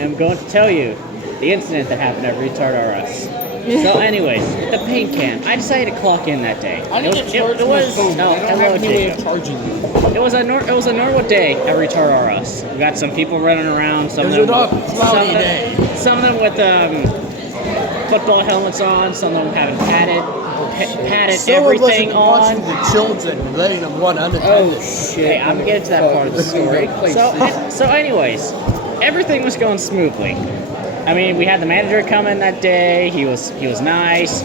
am going to tell you the incident that happened at Retard R Us. So, anyways, the paint can. I decided to clock in that day. I need to charge my phone. No, I don't hello, have any way of Jacob. charging it. It was a normal day at Retard R Us. We got some people running around. Some It of was them, a cloudy day. Some of them with football helmets on. Some of them having padded everything on. Watching the children, letting them run under. Oh shit! Hey, I'm getting to that part of the story. So, anyways, everything was going smoothly. I mean, we had the manager come in that day. He was nice.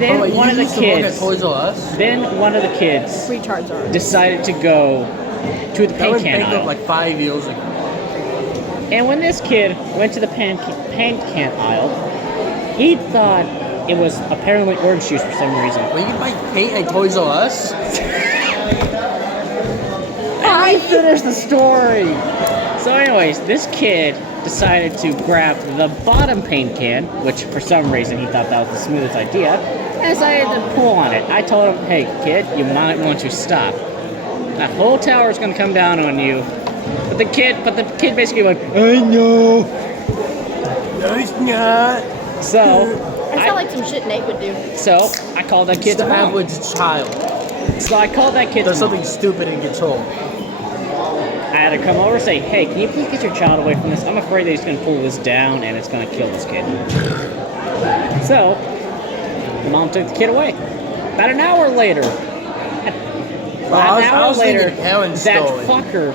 Then one of the kids. Then one of the kids Retards are. decided to go to the paint can aisle. like 5 years ago. And when this kid went to the paint can aisle, he thought it was apparently orange juice for some reason. Well, you can buy paint at Toys R Us. I finished the story. So, anyways, this kid decided to grab the bottom paint can, which for some reason he thought that was the smoothest idea, and decided to pull on it. I told him, "Hey, kid, you might want to stop. That whole tower is going to come down on you." But the kid basically went, "I know." No, it's not. So, That sounds like some shit Nate would do. so I called that kid's The mom. average child. So I called that kid's There's mom. something stupid in control. I had to come over and say, "Hey, can you please get your child away from this? I'm afraid that he's going to pull this down and it's going to kill this kid." So, the mom took the kid away. About an hour later, I was thinking Karen's that story. fucker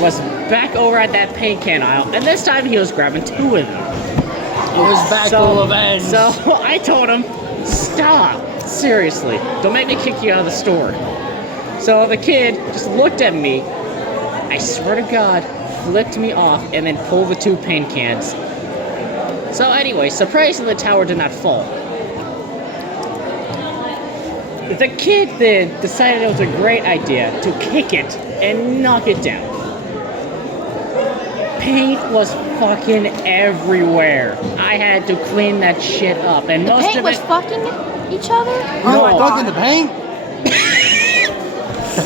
was back over at that paint can aisle, and this time he was grabbing two of them. It was back full of ends. So I told him, "Stop! Seriously, don't make me kick you out of the store." So the kid just looked at me, I swear to God, flipped me off, and then pulled the two paint cans. So anyway, surprisingly, the tower did not fall. The kid then decided it was a great idea to kick it and knock it down. Paint was fucking everywhere. I had to clean that shit up, and The most paint of was it. fucking each other? Oh, No. I fucking the paint?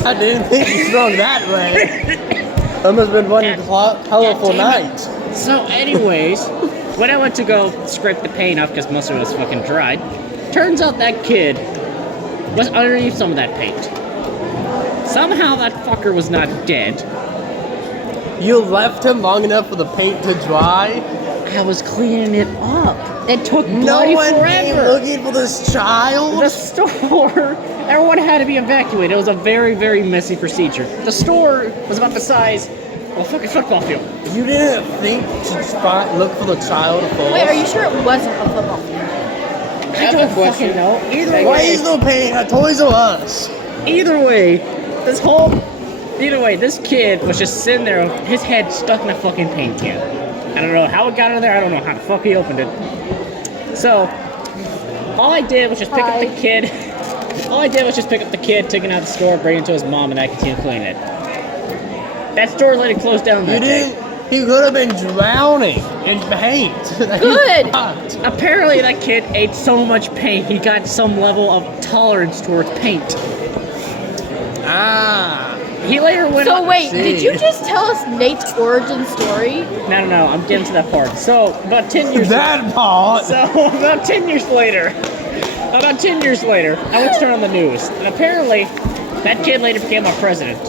I didn't think you strung that way. That must have been one colorful God damn it. night. So, anyways, when I went to go scrape the paint off because most of it was fucking dried, turns out that kid was underneath some of that paint. Somehow that fucker was not dead. You left him long enough for the paint to dry? I was cleaning it up. It took No bloody one came forever. looking for this child? The store, everyone had to be evacuated. It was a very, very messy procedure. The store was about the size of a fucking football field. You didn't think to look for the child first? Wait, are you sure it wasn't a football field? I don't fucking know. Either Why way, is no paint at Toys R Us? Either way, this kid was just sitting there with his head stuck in a fucking paint can. I don't know how it got in there. I don't know how the fuck he opened it. So, all I did was just pick up the kid. All I did was just pick up the kid, take him out of the store, bring him to his mom, and I continued cleaning it. That store later closed down that day. He could have been drowning in paint. Good. Apparently, that kid ate so much paint, he got some level of tolerance towards paint. Ah. He later went So on. wait, see. did you just tell us Nate's origin story? No, I'm getting to that part. So, about 10 years That part. So, about 10 years later, I went to turn on the news, and apparently, that kid later became our president.